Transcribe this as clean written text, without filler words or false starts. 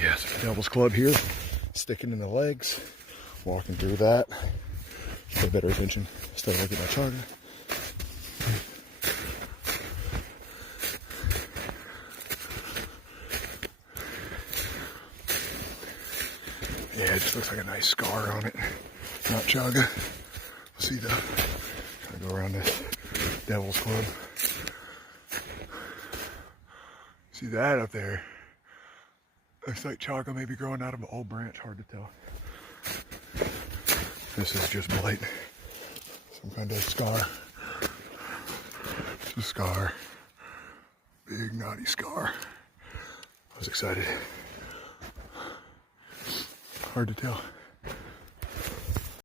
yes, devil's club here, sticking in the legs, walking through that. Pay better attention instead of looking at my Chaga. Yeah, it just looks like a nice scar on it. Not Chaga. See the, I go around this devil's club. See that up there? Looks like Chaga may be growing out of an old branch, hard to tell. This is just blight. Some kind of scar. It's a scar. Big naughty scar. I was excited. Hard to tell.